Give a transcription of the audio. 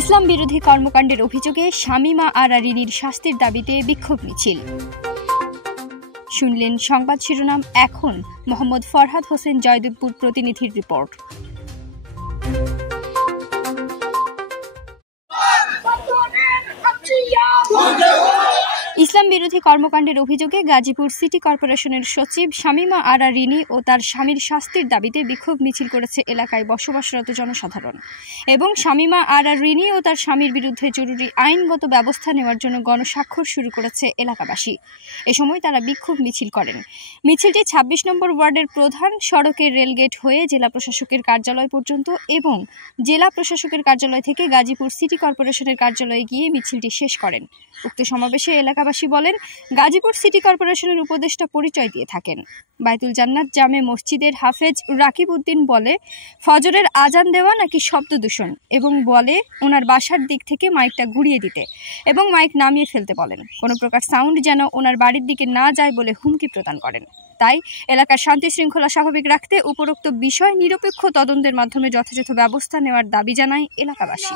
ইসলাম বিরোধী কর্মকাণ্ডের অভিযোগে শামীমা আরা রিনির শাস্তির দাবিতে বিক্ষোভ মিছিল। শুনলেন সংবাদ শিরোনাম। এখন মোহাম্মদ ফরহাদ হোসেন জয়দেবপুর প্রতিনিধির রিপোর্ট। ইসলাম বিরোধী কর্মকাণ্ডের অভিযোগে গাজীপুর সিটি কর্পোরেশনের সচিব শামীমা আরা রিনি ও তার স্বামীর শাস্তির দাবিতে বিক্ষোভ মিছিল করেছে এলাকায় বসবাসরত জনসাধারণ এবং শামীমা আরা রিনি ও তার স্বামীর বিরুদ্ধে জরুরি আইনগত ব্যবস্থা নেওয়ার জন্য গণস্বাক্ষর শুরু করেছে এলাকাবাসী। এ সময় তারা বিক্ষোভ মিছিল করেন। মিছিলটি ২৬ নম্বর ওয়ার্ডের প্রধান সড়কের রেলগেট হয়ে জেলা প্রশাসকের কার্যালয় পর্যন্ত এবং জেলা প্রশাসকের কার্যালয় থেকে গাজীপুর সিটি কর্পোরেশনের কার্যালয়ে গিয়ে মিছিলটি শেষ করেন। উক্ত সমাবেশে এলাকাবাসী বলেন, গাজীপুর সিটি কর্পোরেশনের উপদেষ্টা পরিচয় দিয়ে থাকেন। বাইতুল জান্নাত জামে মসজিদের হাফেজ রাকিব উদ্দিন বলে, ফজরের আজান দেওয়া নাকি শব্দ দূষণ এবং বলে ওনার বাসার দিক থেকে মাইকটা ঘুরিয়ে দিতে এবং মাইক নামিয়ে ফেলতে বলেন। কোনো প্রকার সাউন্ড যেন ওনার বাড়ির দিকে না যায় বলে হুমকি প্রদান করেন। তাই এলাকার শান্তি শৃঙ্খলা স্বাভাবিক রাখতে উপরোক্ত বিষয় নিরপেক্ষ তদন্তের মাধ্যমে যথাযথ ব্যবস্থা নেওয়ার দাবি জানায় এলাকাবাসী।